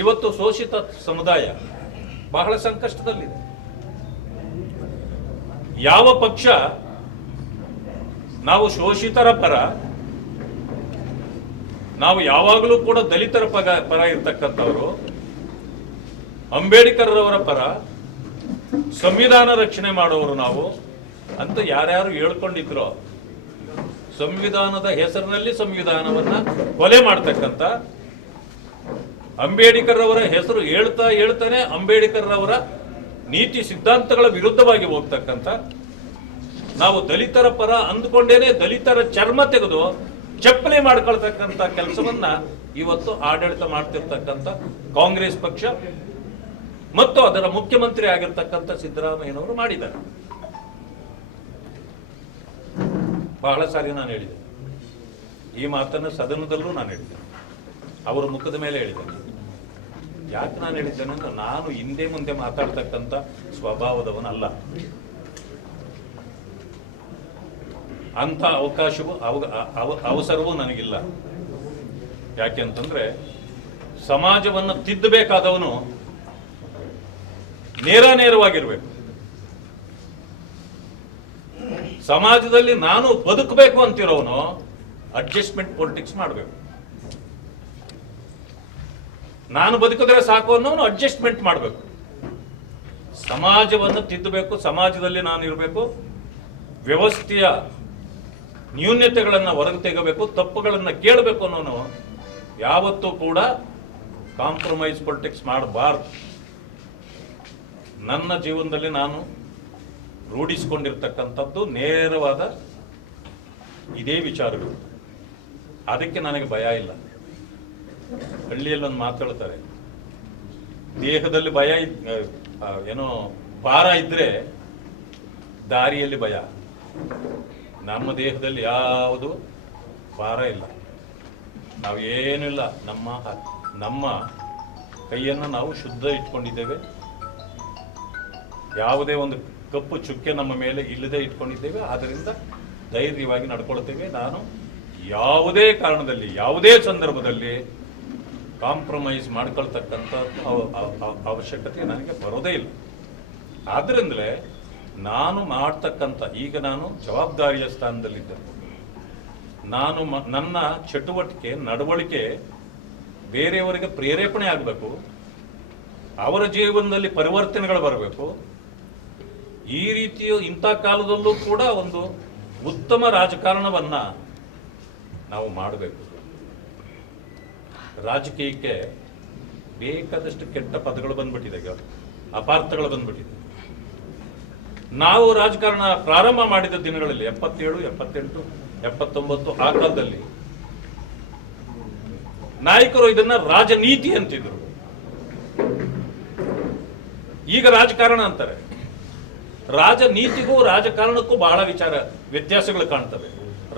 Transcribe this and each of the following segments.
ಇವತ್ತು ಶೋಷಿತ ಸಮುದಾಯ ಬಹಳ ಸಂಕಷ್ಟದಲ್ಲಿದೆ. ಯಾವ ಪಕ್ಷ ನಾವು ಶೋಷಿತರ ಪರ, ನಾವು ಯಾವಾಗಲೂ ಕೂಡ ದಲಿತರ ಪರ ಇರ್ತಕ್ಕಂಥವರು, ಅಂಬೇಡ್ಕರ್ ಅವರ ಪರ, ಸಂವಿಧಾನ ರಕ್ಷಣೆ ಮಾಡುವವರು ನಾವು ಅಂತ ಯಾರ್ಯಾರು ಹೇಳ್ಕೊಂಡಿದ್ರೋ, ಸಂವಿಧಾನದ ಹೆಸರಿನಲ್ಲಿ ಸಂವಿಧಾನವನ್ನ ಕೊಲೆ ಮಾಡ್ತಕ್ಕಂಥ, ಅಂಬೇಡ್ಕರ್ ಅವರ ಹೆಸರು ಹೇಳ್ತಾನೆ ಅಂಬೇಡ್ಕರ್ ಅವರ ನೀತಿ ಸಿದ್ಧಾಂತಗಳ ವಿರುದ್ಧವಾಗಿ ಹೋಗ್ತಕ್ಕಂಥ, ನಾವು ದಲಿತರ ಪರ ಅಂದುಕೊಂಡೇನೆ ದಲಿತರ ಚರ್ಮ ತೆಗೆದು ಚಪ್ಪಲಿ ಮಾಡ್ಕೊಳ್ತಕ್ಕಂಥ ಕೆಲಸವನ್ನ ಇವತ್ತು ಆಡಳಿತ ಮಾಡ್ತಿರ್ತಕ್ಕಂಥ ಕಾಂಗ್ರೆಸ್ ಪಕ್ಷ ಮತ್ತು ಅದರ ಮುಖ್ಯಮಂತ್ರಿ ಆಗಿರ್ತಕ್ಕಂಥ ಸಿದ್ದರಾಮಯ್ಯನವರು ಮಾಡಿದ್ದಾರೆ. ಬಹಳ ಸಾರಿ ನಾನು ಹೇಳಿದೆ ಈ ಮಾತನ್ನು, ಸದನದಲ್ಲೂ ನಾನು ಹೇಳಿದ್ದೇನೆ, ಅವರ ಮುಖದ ಮೇಲೆ ಹೇಳಿದ್ದೇನೆ. ಯಾಕೆ ನಾನು ಹೇಳಿದ್ದೇನೆ ಅಂದ್ರೆ, ನಾನು ಹಿಂದೆ ಮುಂದೆ ಮಾತಾಡ್ತಕ್ಕಂಥ ಸ್ವಭಾವದವನಲ್ಲ. ಅಂಥ ಅವಕಾಶವೂ ಅವಸರವೂ ನನಗಿಲ್ಲ. ಯಾಕೆಂತಂದ್ರೆ ಸಮಾಜವನ್ನು ತಿದ್ದಬೇಕಾದವನು ನೇರವಾಗಿರ್ಬೇಕು. ಸಮಾಜದಲ್ಲಿ ನಾನು ಬದುಕಬೇಕು ಅಂತಿರೋನು ಅಡ್ಜಸ್ಟ್ಮೆಂಟ್ ಪೊಲಿಟಿಕ್ಸ್ ಮಾಡಬೇಕು. ನಾನು ಬದುಕಿದ್ರೆ ಸಾಕು ಅನ್ನೋನು ಅಡ್ಜಸ್ಟ್ಮೆಂಟ್ ಮಾಡಬೇಕು. ಸಮಾಜವನ್ನು ತಿದ್ದಬೇಕು, ಸಮಾಜದಲ್ಲಿ ನಾನು ಇರಬೇಕು, ವ್ಯವಸ್ಥೆಯ ನ್ಯೂನ್ಯತೆಗಳನ್ನು ಹೊರಗೆ ತೆಗಬೇಕು, ತಪ್ಪುಗಳನ್ನು ಕೇಳಬೇಕು ಅನ್ನೋನು ಯಾವತ್ತೂ ಕೂಡ ಕಾಂಪ್ರಮೈಸ್ ಪೊಲಿಟಿಕ್ಸ್ ಮಾಡಬಾರ್ದು. ನನ್ನ ಜೀವನದಲ್ಲಿ ನಾನು ರೂಢಿಸಿಕೊಂಡಿರ್ತಕ್ಕಂಥದ್ದು ನೇರವಾದ ಇದೇ ವಿಚಾರಗಳು. ಅದಕ್ಕೆ ನನಗೆ ಭಯ ಇಲ್ಲ. ಹಳ್ಳಿಯಲ್ಲಿ ಒಂದು ಮಾತಾಡ್ತಾರೆ, ದೇಹದಲ್ಲಿ ಭಯ ಏನೋ ಭಾರ ಇದ್ರೆ ದಾರಿಯಲ್ಲಿ ಭಯ. ನಮ್ಮ ದೇಹದಲ್ಲಿ ಯಾವುದು ಭಾರ ಇಲ್ಲ, ನಾವು ಏನಿಲ್ಲ, ನಮ್ಮ ಕೈಯನ್ನು ನಾವು ಶುದ್ಧ ಇಟ್ಕೊಂಡಿದ್ದೇವೆ. ಯಾವುದೇ ಒಂದು ಕಪ್ಪು ಚುಕ್ಕೆ ನಮ್ಮ ಮೇಲೆ ಇಲ್ಲದೆ ಇಟ್ಕೊಂಡಿದ್ದೇವೆ. ಆದ್ದರಿಂದ ಧೈರ್ಯವಾಗಿ ನಡ್ಕೊಳ್ತೇವೆ. ನಾನು ಯಾವುದೇ ಕಾರಣದಲ್ಲಿ, ಯಾವುದೇ ಸಂದರ್ಭದಲ್ಲಿ ಕಾಂಪ್ರಮೈಸ್ ಮಾಡ್ಕೊಳ್ತಕ್ಕಂಥ ಅವಶ್ಯಕತೆ ನನಗೆ ಬರೋದೇ ಇಲ್ಲ. ಆದ್ದರಿಂದಲೇ ನಾನು ಮಾಡ್ತಕ್ಕಂಥ, ಈಗ ನಾನು ಜವಾಬ್ದಾರಿಯ ಸ್ಥಾನದಲ್ಲಿದ್ದೇನೆ. ನಾನು ನನ್ನ ಚಟುವಟಿಕೆ, ನಡವಳಿಕೆ ಬೇರೆಯವರಿಗೆ ಪ್ರೇರೇಪಣೆ ಆಗಬೇಕು, ಅವರ ಜೀವನದಲ್ಲಿ ಪರಿವರ್ತನೆಗಳು ಬರಬೇಕು. ಈ ರೀತಿಯ ಇಂಥ ಕಾಲದಲ್ಲೂ ಕೂಡ ಒಂದು ಉತ್ತಮ ರಾಜಕಾರಣವನ್ನ ನಾವು ಮಾಡಬೇಕು. ರಾಜಕೀಯಕ್ಕೆ ಬೇಕಾದಷ್ಟು ಕೆಟ್ಟ ಪದಗಳು ಬಂದ್ಬಿಟ್ಟಿದೆ, ಅಪಾರ್ಥಗಳು ಬಂದ್ಬಿಟ್ಟಿದೆ. ನಾವು ರಾಜಕಾರಣ ಪ್ರಾರಂಭ ಮಾಡಿದ ದಿನಗಳಲ್ಲಿ 77, 78, 79 ಆ ಕಾಲದಲ್ಲಿ ನಾಯಕರು ಇದನ್ನ ರಾಜನೀತಿ ಅಂತಿದ್ರು. ಈಗ ರಾಜಕಾರಣ ಅಂತಾರೆ. ರಾಜನೀತಿಗೂ ರಾಜಕಾರಣಕ್ಕೂ ಬಹಳ ವ್ಯತ್ಯಾಸಗಳು ಕಾಣ್ತವೆ.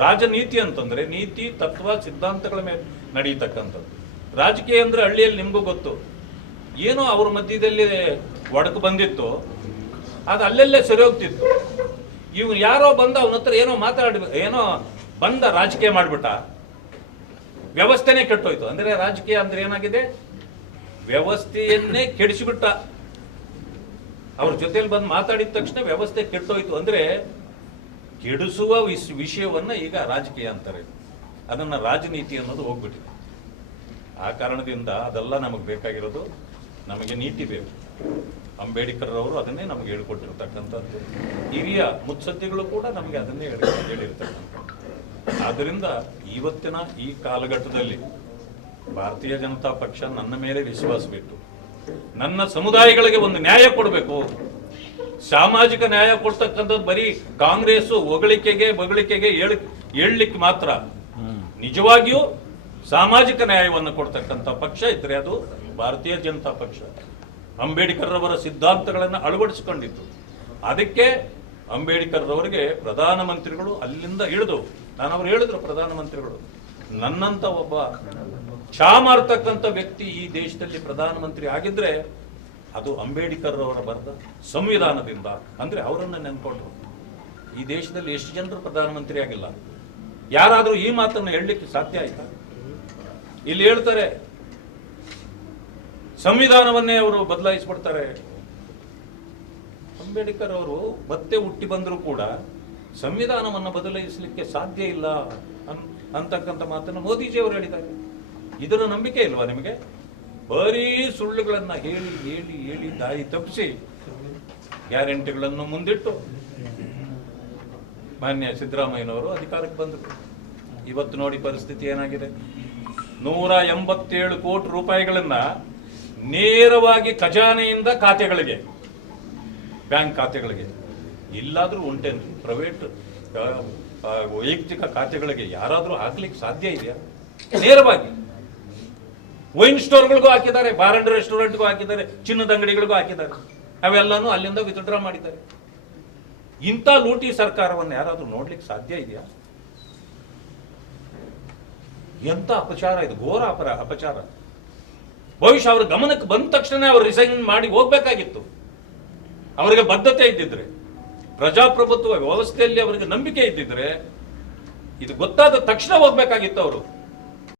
ರಾಜನೀತಿ ಅಂತಂದ್ರೆ ನೀತಿ, ತತ್ವ, ಸಿದ್ಧಾಂತಗಳ ಮೇಲೆ ನಡೀತಕ್ಕಂಥದ್ದು. ರಾಜಕೀಯ ಅಂದ್ರೆ ಹಳ್ಳಿಯಲ್ಲಿ ನಿಮ್ಗೂ ಗೊತ್ತು, ಏನೋ ಅವ್ರ ಮಧ್ಯದಲ್ಲಿ ಒಡಕು ಬಂದಿತ್ತು, ಅದು ಅಲ್ಲೆಲ್ಲೇ ಸರಿ ಹೋಗ್ತಿತ್ತು. ಇವ್ ಯಾರೋ ಬಂದ ಅವನ ಹತ್ರ ಏನೋ ಬಂದ ರಾಜಕೀಯ ಮಾಡ್ಬಿಟ್ಟ, ವ್ಯವಸ್ಥೆನೇ ಕೆಟ್ಟೋಯ್ತು. ಅಂದ್ರೆ ರಾಜಕೀಯ ಅಂದ್ರೆ ಏನಾಗಿದೆ, ವ್ಯವಸ್ಥೆಯನ್ನೇ ಕೆಡಿಸಿಬಿಟ್ಟ. ಅವ್ರ ಜೊತೆಲಿ ಬಂದು ಮಾತಾಡಿದ ತಕ್ಷಣ ವ್ಯವಸ್ಥೆ ಕೆಟ್ಟೋಯ್ತು. ಅಂದ್ರೆ ಕೆಡಿಸುವ ವಿಷಯವನ್ನ ಈಗ ರಾಜಕೀಯ ಅಂತಾರೆ. ಅದನ್ನ ರಾಜನೀತಿ ಅನ್ನೋದು ಹೋಗ್ಬಿಟ್ಟಿದೆ. ಆ ಕಾರಣದಿಂದ ಅದೆಲ್ಲ ನಮಗೆ ಬೇಕಾಗಿರೋದು, ನಮಗೆ ನೀತಿ ಬೇಕು. ಅಂಬೇಡ್ಕರ್ ಅವರು ಅದನ್ನೇ ನಮಗೆ ಹೇಳ್ಕೊಟ್ಟಿರ್ತಕ್ಕಂಥದ್ದು. ಹಿರಿಯ ಮುತ್ಸದ್ದಿಗಳು ಕೂಡ ನಮಗೆ ಅದನ್ನೇ ಹೇಳಿರ್ತಕ್ಕಂಥದ್ದು. ಆದ್ದರಿಂದ ಇವತ್ತಿನ ಈ ಕಾಲಘಟ್ಟದಲ್ಲಿ ಭಾರತೀಯ ಜನತಾ ಪಕ್ಷ ನನ್ನ ಮೇಲೆ ವಿಶ್ವಾಸ ಬಿಟ್ಟು ನನ್ನ ಸಮುದಾಯಗಳಿಗೆ ಒಂದು ನ್ಯಾಯ ಕೊಡಬೇಕು. ಸಾಮಾಜಿಕ ನ್ಯಾಯ ಕೊಡ್ತಕ್ಕಂಥದ್ದು ಬರೀ ಕಾಂಗ್ರೆಸ್ ಬಗಳಿಕೆಗೆ ಹೇಳಲಿಕ್ಕೆ ಮಾತ್ರ. ನಿಜವಾಗಿಯೂ ಸಾಮಾಜಿಕ ನ್ಯಾಯವನ್ನು ಕೊಡ್ತಕ್ಕಂಥ ಪಕ್ಷ ಇದ್ರೆ ಅದು ಭಾರತೀಯ ಜನತಾ ಪಕ್ಷ. ಅಂಬೇಡ್ಕರ್ ಅವರ ಸಿದ್ಧಾಂತಗಳನ್ನು ಅಳವಡಿಸಿಕೊಂಡಿತ್ತು. ಅದಕ್ಕೆ ಅಂಬೇಡ್ಕರ್ ಅವರಿಗೆ ಪ್ರಧಾನಮಂತ್ರಿಗಳು ಅಲ್ಲಿಂದ ಇಳಿದು, ಅವ್ರು ಹೇಳಿದ್ರು, ಪ್ರಧಾನಮಂತ್ರಿಗಳು ನನ್ನಂತ ಒಬ್ಬ ಚಾ ಮಾರ್ತಕ್ಕಂಥ ವ್ಯಕ್ತಿ ಈ ದೇಶದಲ್ಲಿ ಪ್ರಧಾನಮಂತ್ರಿ ಆಗಿದ್ರೆ ಅದು ಅಂಬೇಡ್ಕರ್ ಅವರ ಬರೆದ ಸಂವಿಧಾನದಿಂದ. ಅಂದ್ರೆ ಅವರನ್ನ ನೆನ್ಕೊಂಡ್ರು. ಈ ದೇಶದಲ್ಲಿ ಎಷ್ಟು ಜನರು ಪ್ರಧಾನಮಂತ್ರಿ ಆಗಿಲ್ಲ. ಯಾರಾದ್ರೂ ಈ ಮಾತನ್ನು ಹೇಳಲಿಕ್ಕೆ ಸಾಧ್ಯ ಆಯ್ತಾ? ಇಲ್ಲಿ ಹೇಳ್ತಾರೆ ಸಂವಿಧಾನವನ್ನೇ ಅವರು ಬದಲಾಯಿಸ್ಬಿಡ್ತಾರೆ. ಅಂಬೇಡ್ಕರ್ ಅವರು ಮತ್ತೆ ಹುಟ್ಟಿ ಬಂದರೂ ಕೂಡ ಸಂವಿಧಾನವನ್ನು ಬದಲಾಯಿಸಲಿಕ್ಕೆ ಸಾಧ್ಯ ಇಲ್ಲ ಅಂತಕ್ಕಂಥ ಮಾತನ್ನು ಮೋದಿಜಿ ಅವರು ಹೇಳಿದ್ದಾರೆ. ಇದರ ನಂಬಿಕೆ ಇಲ್ವಾ ನಿಮಗೆ? ಬರೀ ಸುಳ್ಳುಗಳನ್ನ ಹೇಳಿ ಹೇಳಿ ಹೇಳಿ ದಾರಿ ತಪ್ಪಿಸಿ ಗ್ಯಾರಂಟಿಗಳನ್ನು ಮುಂದಿಟ್ಟು ಮಾನ್ಯ ಸಿದ್ದರಾಮಯ್ಯನವರು ಅಧಿಕಾರಕ್ಕೆ ಬಂದರು. ಇವತ್ತು ನೋಡಿ ಪರಿಸ್ಥಿತಿ ಏನಾಗಿದೆ. 187 ಕೋಟಿ ರೂಪಾಯಿಗಳನ್ನ ನೇರವಾಗಿ ಖಜಾನೆಯಿಂದ ಖಾತೆಗಳಿಗೆ, ಬ್ಯಾಂಕ್ ಖಾತೆಗಳಿಗೆ, ಇಲ್ಲಾದ್ರೂ ಉಂಟೇನ್ರಿ ಪ್ರೈವೇಟ್ ವೈಯಕ್ತಿಕ ಖಾತೆಗಳಿಗೆ ಯಾರಾದ್ರೂ ಹಾಕ್ಲಿಕ್ಕೆ ಸಾಧ್ಯ ಇದೆಯಾ? ನೇರವಾಗಿ ವೈನ್ ಸ್ಟೋರ್ಗಳಿಗೂ ಹಾಕಿದ್ದಾರೆ, ಬಾರ್ ಅಂಡ್ ರೆಸ್ಟೋರೆಂಟ್ಗೂ ಹಾಕಿದ್ದಾರೆ, ಚಿನ್ನದ ಅಂಗಡಿಗಳಿಗೂ ಹಾಕಿದ್ದಾರೆ. ಅವೆಲ್ಲಾನು ಅಲ್ಲಿಂದ ವಿತ್ಡ್ರಾ ಮಾಡಿದ್ದಾರೆ. ಇಂಥ ಲೂಟಿ ಸರ್ಕಾರವನ್ನು ಯಾರಾದ್ರೂ ನೋಡ್ಲಿಕ್ಕೆ ಸಾಧ್ಯ ಇದೆಯಾ? ಎಂತ ಅಪಚಾರ ಇದು, ಘೋರ ಅಪಚಾರ. ಬಹುಶಃ ಅವ್ರ ಗಮನಕ್ಕೆ ಬಂದ ತಕ್ಷಣ ಅವರು ರಿಸೈನ್ ಮಾಡಿ ಹೋಗ್ಬೇಕಾಗಿತ್ತು. ಅವರಿಗೆ ಬದ್ಧತೆ ಇದ್ದಿದ್ರೆ, ಪ್ರಜಾಪ್ರಭುತ್ವ ವ್ಯವಸ್ಥೆಯಲ್ಲಿ ಅವರಿಗೆ ನಂಬಿಕೆ ಇದ್ದಿದ್ರೆ, ಇದು ಗೊತ್ತಾದ ತಕ್ಷಣ ಹೋಗ್ಬೇಕಾಗಿತ್ತು ಅವರು.